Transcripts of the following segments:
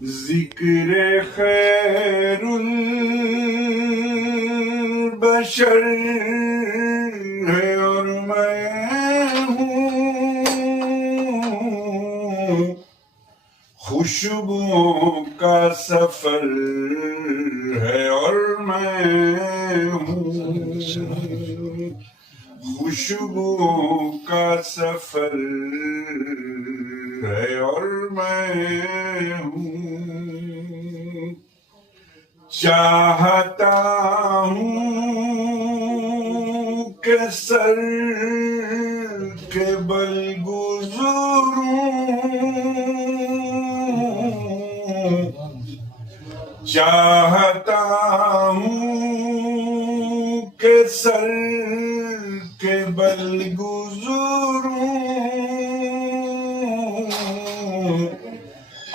ذکر خیر البشر ہے اور میں ہوں، خوشبوؤں کا سفر ہے اور میں ہوں، خوشبوؤں کا سفر ہے اور میں ہوں، چاہتا ہوں کہ سر کے بل گزروں، چاہتا ہوں کہ سر کے بل گزروں،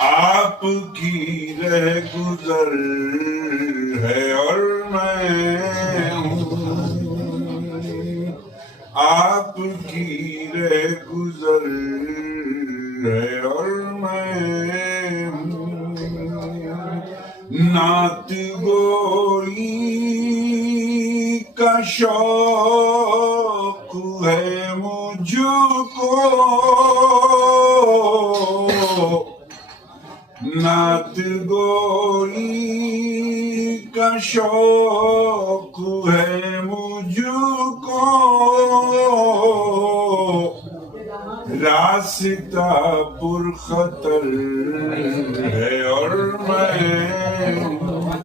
آپ کی رہ گزر ہے اور میں ہوں، آپ کی رہ گزر ہے اور میں ہوں، نعت گوئی کا شوق ہے مجھ کو، نعت گوئی کا شوق ہے مجھ کو، راستہ پر خطر